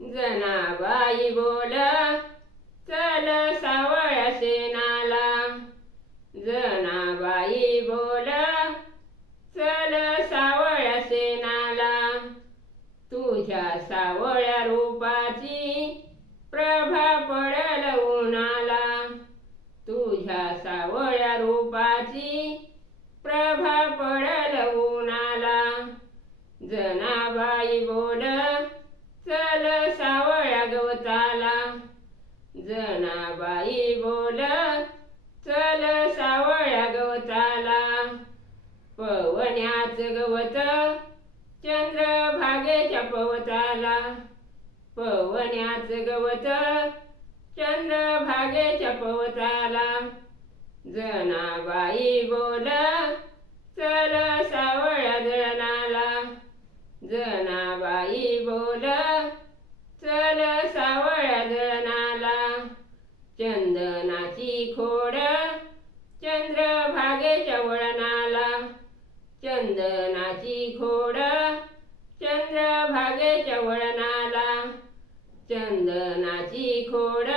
जनाबाई बोल चल सावळ्या सेनाला जनाबाई बोल चल सावळ्या सेनाला तुझ्या सावळ्या रूपाची प्रभा पडल उन्हाला. तुझ्या सावळ्या रूपाची प्रभा पडल उन्हाला. जनाबाई बोल गवताला जनाबाई बोल चल सावळ्या गवताला. पवन्याच गवत चंद्रभागेच्या पवताला. पवन्याच गवत चंद्रभागेच्या पवताला. जनाबाई बोल चल सावळ्या जळणाला जनाबाई बोल चल सावळ्या दळणाला चंदनाची खोड. चंद्रभागेच्या वळणाला. चंदनाची खोड. चंद्रभागेच्या वळणाला. चंदनाची खोड.